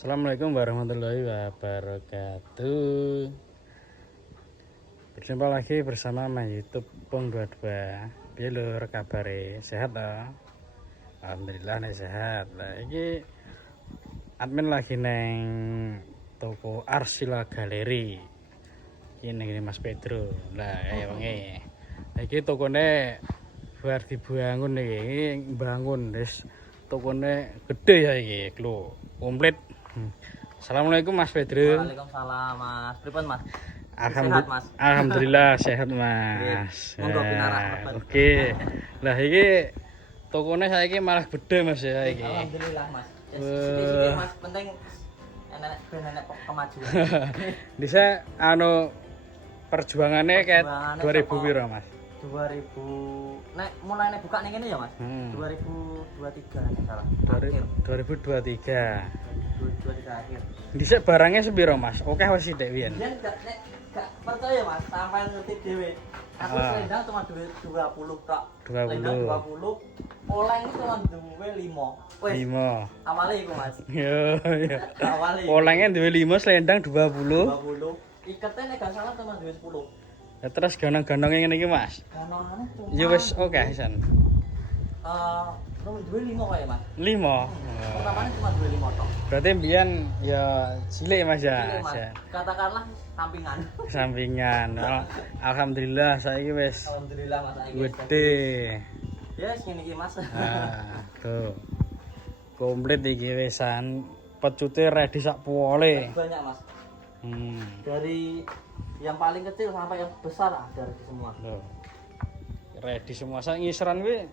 Assalamualaikum warahmatullahi wabarakatuh. Berjumpa lagi bersama YouTube Pung 22. Piye lur kabare? Sehat ta? Alhamdulillah nek sehat. Lah iki admin lagi neng toko Arsila Galeri. Iki ning Mas Pedro. Lah ayo wengi. Iki tokone bar dibangun iki, bangun wis tokone gede ya iki lho, komplit. Assalamualaikum Mas Pedro. Waalaikumsalam Mas. Pripun Mas? Sehat Mas. Alhamdulillah sehat Mas. Monggo pinarak. Oke. Lah iki tokone saiki malah gede Mas ya iki. Alhamdulillah Mas. Sithik-sithik Mas, penting enek kemajuan. Bisa perjuangannya kayak 2000 piro Mas? 2000 nek mulai buka ning kene ya Mas. 2023 nek salah. 2023. 2023 akhir. Dhisik barangnya sepiro Mas? Oke wis sithik piyen? Yen gak percaya Mas, sampai ngerti dhewe. Aku selendang cuma duit 20 tok. 20. 20. Oleh itu cuma duwe 5. Wis. 5. Awale iku Mas. Yo. Awale. Olengnya duwe 5, selendang 20. 20. Ikete nek gak salah cuma duwe 10. Ya terus ganong-ganonge ngene iki Mas. Ganonane cuma. Ya wis oke pisan. Duwe 5 kaya Mas. 5. Pertamanya cuma duwe 5 tok. Berarti mbiyen ya cilik Mas ya. Cilik, Mas. Katakanlah sampingan. Sampingan. Alhamdulillah saiki wis Alhamdulillah Mas saiki. gede. Ya ngene iki Mas. Nah, tuh. Komplit iki wisan. Pecute ready sak puole. Banyak Mas. Hmm. Dari yang paling kecil sampai yang besar ada di semua. Tuh. Ready semua. Sak ngiseran kuwi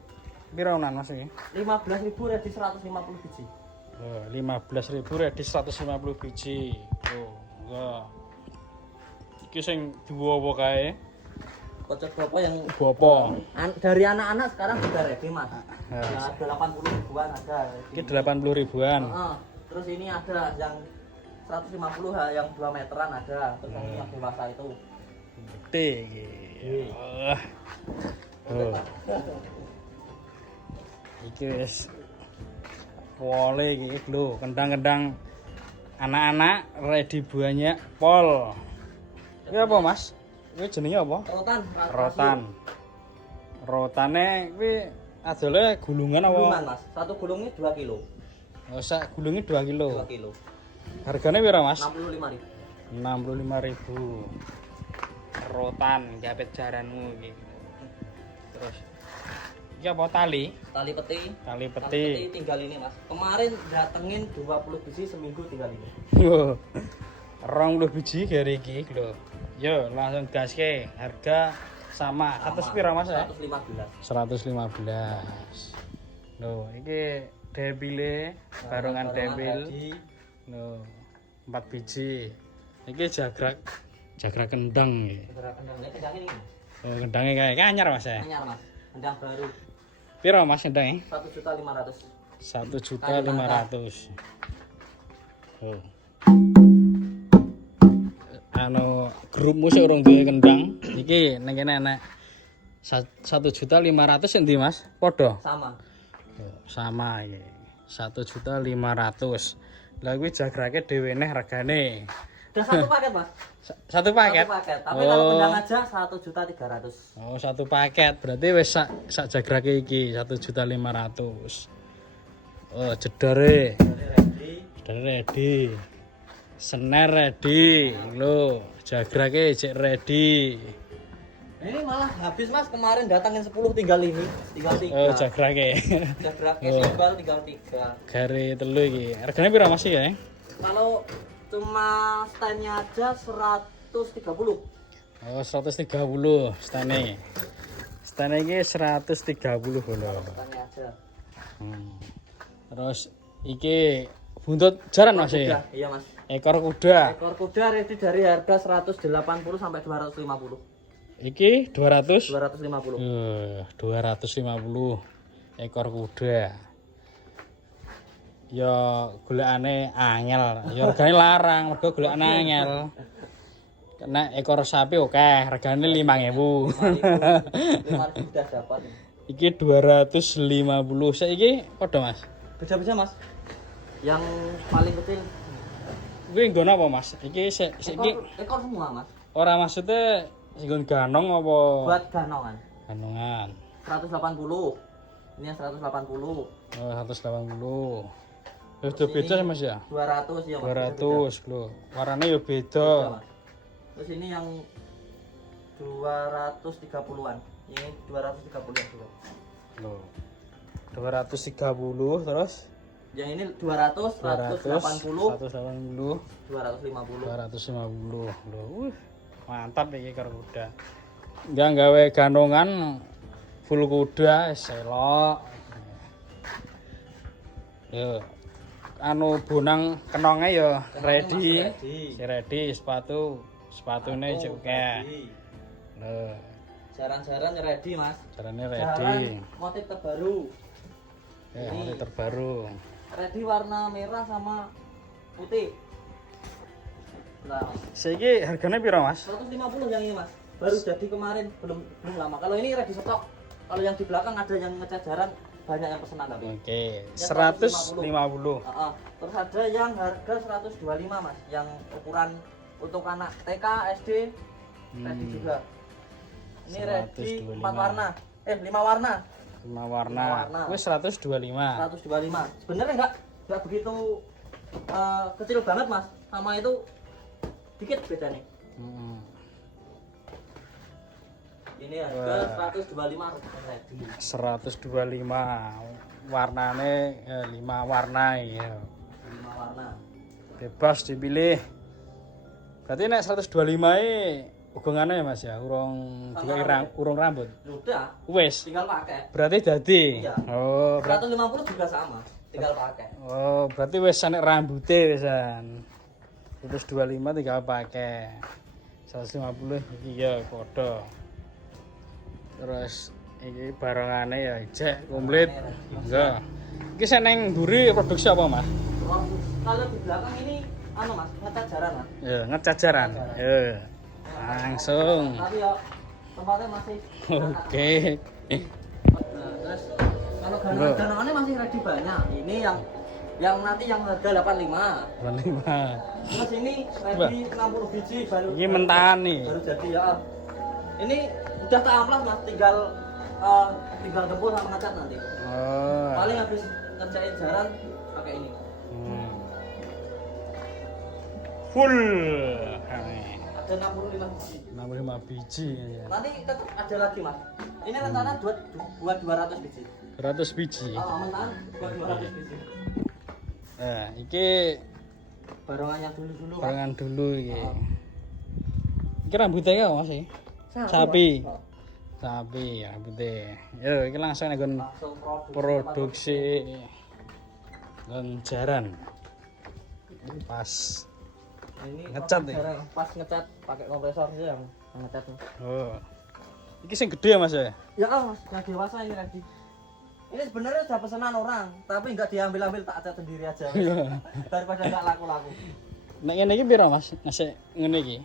piranan Mas iki? 15.000 ready 150 biji. Oh, 15.000 ready 150 biji. Tuh, enggak. Iki sing diwowo kae. Kocok bapak yang Bopo. dari anak-anak sekarang sudah ready Mas. Nah, Ya, ada 80 ribuan ada. iki 80 ribuan. Terus ini ada yang 150 yang 2 meteran ada. Terus yang ini yang dewasa itu. Gede iki. Oh. Iki wis pole iki lho, kendang-kendang anak-anak ready banyak pol. Iki apa Mas? Iki jenenge apa? Rotan. Rotan. Rotane kuwi adole gulungan apa? Gulungan Mas. Satu gulungnya 2 kilo. Oh, sak gulunge 2 kilo. 2 kilo. Hargane piro Mas? 65.000. 65.000. Rotan japit jaranmu iki. Terus iki apa tali? Tali peti. Tali Tali peti. tinggal ini Mas. Kemarin datengin 20 biji seminggu tinggal ini. Wah. 20 biji gare iki lho. Yo, langsung gaske. Harga sama. 100 piro Mas ya? 115. 115. Loh, iki debile barongan debil. Loh, 4 biji. Iki jagrak kendang iki. Kendang ini. Oh, kendange kae anyar Mas ya. Anyar Mas. Kendang baru. Piro Mas kendange? 1.500.000. 1.500.000. Oh. Grupmu sik urung duwe kendang. Iki ning kene enek 1.500.000 endi Mas? Padha? Sama. Sama iki. 1.500.000. Lah kuwi jagrake dhewe neh regane. Udah satu paket Mas. Satu paket? Satu paket. Tapi kalau kendang aja 1.300.000. Oh, satu paket. Berarti wis sak jagrake iki 1.500.000. Oh, jedore. Jedore ready. Sener ready. Lho, jagrake cek ready. Ini malah habis Mas, kemarin datangin 10 tinggal ini, tinggal 3. Oh, jagrake. Jagraknya simbal tinggal 3. Gare telu iki. Regane piro Mas ya? Kalau cuma stand-nya aja 130. Oh, 130 stane. Stane iki 130 lho. Stand-nya aja. Terus iki buntut jaran Mas ya? Iya Mas. Ekor kuda. Ekor kuda ready dari harga 180 sampai 250. Iki 200? 250. 250 ekor kuda. Ya golekane angel, ya regane larang, mergo golekane angel. Kena ekor sapi oke, regane 5.000. 5.000 udah dapat. Iki 250. Saiki padha Mas. Bisa-bisa Mas. Yang paling kecil Kuwi nggon apa, Mas? Iki iki ekor semua, Mas. ora maksudnya sing nggon ganong apa? Buat ganongan. Ganongan. 180. Ini yang 180. Oh, 180. Ya udah beda ya, Mas ya? 200 ya, Mas. 200 lho. Warnane ya beda. Beda, Mas. Terus ini yang 230-an. Ini 230 ya, Bro. Loh. 230 terus Yang ini 200, 180, 180, 250. 250. Loh, mantap iki karo kuda. Enggak gawe ganongan full kuda selok. Yo. Anu bonang kenonge ya ready. Si ready sepatune cek akeh. Lho, Jaran-jaran ready, Mas. carane Jaran ready. motif terbaru. Ya, Ini. motif terbaru. Ready warna merah sama putih. Nah, Saiki harganya piro, Mas? 150 yang ini, Mas. Baru jadi kemarin, belum lama. Kalau ini ready stok. Kalau yang di belakang ada yang ngecat jaran, banyak yang pesanan tapi. Oke, Yang 150. Terus ada yang harga 125, Mas. Yang ukuran untuk anak TK, SD, ready juga. Ini ready 125. 4 warna. 5 warna. 5 warna. warna. Wis 125. 125. Sebenarnya enggak begitu kecil banget, Mas. Sama itu dikit bedanya. Heeh. Ini harga 125 ready. 125. Warnane 5 warna ya. 5 warna. Bebas dipilih. Berarti nek 125 hubungannya ya, Mas ya, urung rambut. Sudah, Wis. tinggal pakai. Berarti dadi. Iya. Oh, 150 juga sama, tinggal pakai. oh, berarti wis nek rambute wisan. 125 tinggal pakai. 150 iki ya padha. Terus iki barangane ya ijek komplit. Enggak. Iki sing ning mburi produksi apa, Mas? Kalau di belakang ini Mas, ngecat jaran, Mas. Ya, ngecajaran. Ya. Langsung. Tapi ya tempatnya masih Oke. terus kalau ganongannya masih ready banyak. Ini yang nanti yang harga 85. 25. Terus ini ready 60 biji baru. Ini mentahan nih. Baru jadi ya. Ini udah tak amplas, Mas, tinggal gempur sama ngecat nanti. Oh. Paling habis ngerjain jaran pakai ini. Hmm. Full. Ada 65 biji. 65 biji ya. Nanti ada lagi, Mas. Ini rencana buat 200 biji. 100 biji. Mentahan buat 200 biji. Nah, iki Barongan yang dulu-dulu. barengan dulu iki. Iki rambutnya ya, Mas? Sapi. Sapi. Mas. Sapi rambutnya. Yo, iki langsung nek Langsung produksi dan jaran. Pas ini ngecat nih. pas ngecat pakai kompresor sih yang ngecat. Oh. Iki sing gede ya, Mas ya? Ya, Mas, yang dewasa ini ready. Ini sebenarnya udah pesanan orang, tapi nggak diambil-ambil, tak cat sendiri aja. Daripada nggak laku-laku. Nek ngene iki piro, Mas? Ngasih ngene iki.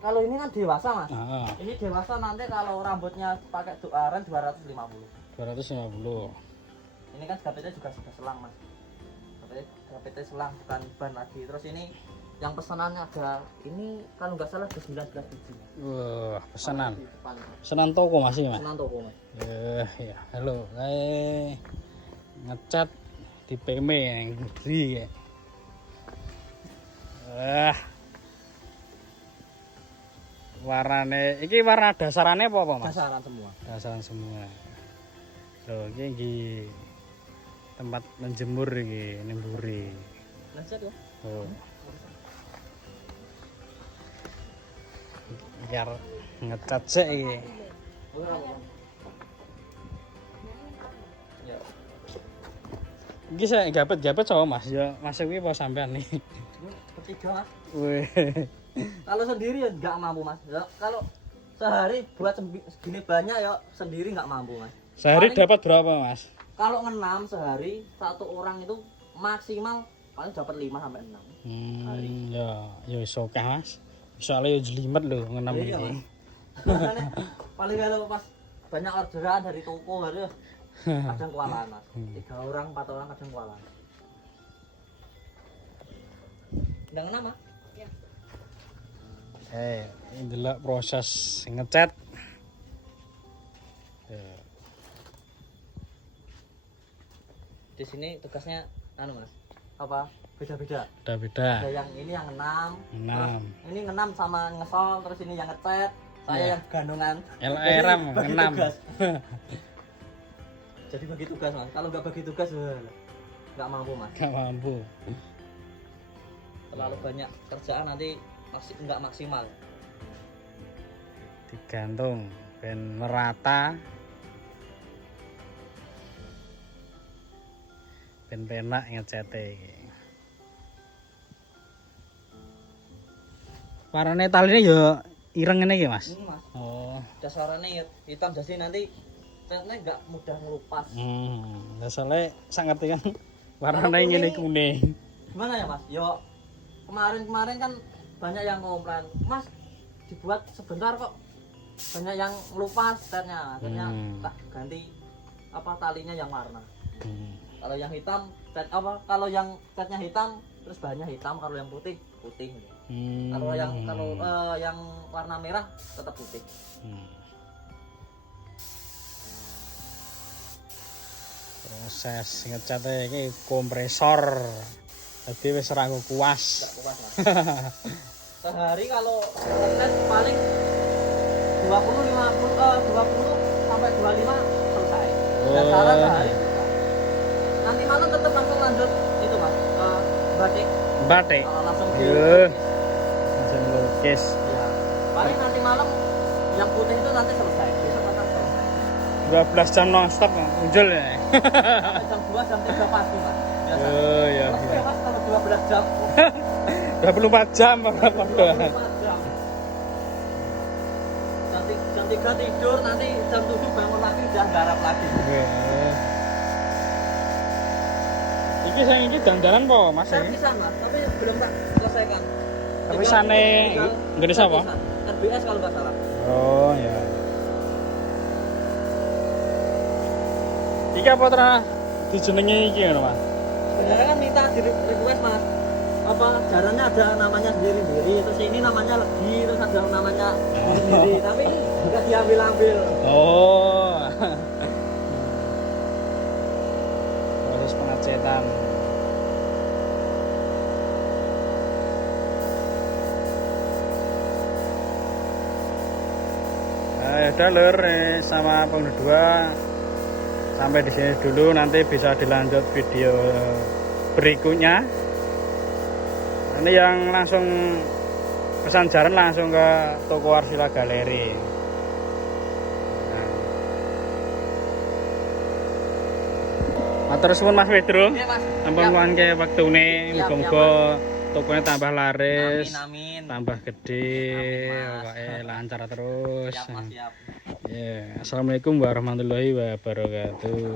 Kalau ini kan dewasa, Mas. Heeh. Ini dewasa nanti kalau rambutnya pakai aren 250. 250. Ini kan gapetnya juga sudah selang, Mas. Gapetnya selang, bukan ban lagi. Terus ini yang pesanannya ada, ini kalau nggak salah ada 19 biji. Wah, pesanan. Di depan. Pesanan toko Mas iki, Mas. Pesanan toko, Mas. Ya, halo. Ngecat di PM yang gede ya. Warnane iki warna dasarane apa, Mas? Dasaran semua. Dasaran semua. Loh, iki tempat menjemur iki, ning mburi. Lanjut ya. Oh. Biar ngecat sih iki. Ya. Iki saya gapet sama Mas. Ya masuk iki apa sampean nih? Bertiga, Mas. Wih. Kalau sendiri ya nggak mampu, Mas. Ya, kalau sehari buat segini banyak ya sendiri nggak mampu, Mas. Sehari Paling dapat berapa, Mas? kalau ngenam sehari satu orang itu maksimal paling dapat 5 sampai 6. Ya iso akeh, Mas. Soalnya ya jelimet lho ngenam Iya, iki. Mas. Makanya paling kalau pas banyak orderan dari toko hari kadang kewalahan, Mas. 3 orang, 4 orang kadang kewalahan. Yang nama? Ini adalah proses ngecat. Di sini tugasnya anu Mas. Apa? Beda-beda. Beda-beda. Ada yang ini yang ngenam. Enam. Terus ini ngenam sama ngesol, terus ini yang ngecat. Saya Iya. yang gandongan. LRM Bagi enam. tugas. Jadi bagi tugas Mas. Kalau nggak bagi tugas nggak mampu Mas. Gak mampu. Terlalu banyak kerjaan nanti masih nggak maksimal. Digantung ben merata. Ben penak ngecete iki. Warnane taline ya ireng ngene iki, Mas. Ini Mas. Oh. Dasarannya hitam jadi nanti catnya nggak mudah ngelupas. Nah soalnya sak ngerti kan warnane ngene kuning. Gimana ya Mas? Yo kemarin kan banyak yang komplain, Mas dibuat sebentar kok banyak yang ngelupas catnya. Akhirnya tak ganti apa talinya yang warna. Kalau yang hitam cat apa? Kalau yang catnya hitam terus bahannya hitam, kalau yang putih putih. Kalau yang warna merah tetap putih. Proses ngecate iki kompresor. Dadi wis ora kuas. Enggak kuat Mas. Sehari kalau ngecat paling 20 sampai 25 selesai. Dasaran sehari. Nanti malam tetap langsung lanjut itu Mas, batik. Batik. Langsung Langsung lukis. ya. Paling nanti malam yang putih itu nanti selesai. Besok akan selesai. 12 jam non-stop muncul ya. Sampai jam 2 jam 3 pagi Mas. Biasa. Oh iya. Terus Mas kalau 12 jam 24 jam apa 24 jam. Jam 3 tidur, nanti jam 7 bangun lagi udah garap lagi. Iki saya iki dandanan po Mas ini. Servisan Mas, tapi belum tak selesaikan. Servisane gede sapa? RBS kalau nggak salah. Oh ya. Iki apa tra dijenengi iki ngono Mas? Sebenarnya kan minta di request Mas. Apa jarannya ada namanya sendiri-sendiri, terus ini namanya legi, terus ada namanya sendiri, tapi nggak diambil-ambil. Oh. Proses pengecetan. Ya udah lur sama pengguna sampai di sini dulu, nanti bisa dilanjut video berikutnya. Ini yang langsung pesan jaran langsung ke toko Arsila Galeri. Matur suwun Mas Pedro. Oke, Mas. Ampun mangke wektune, Siap, muga-muga tokonya tambah laris, Amin. tambah gede, Amin, Mas. pokoke lancar terus. Siap Mas, siap. Ya, assalamualaikum warahmatullahi wabarakatuh.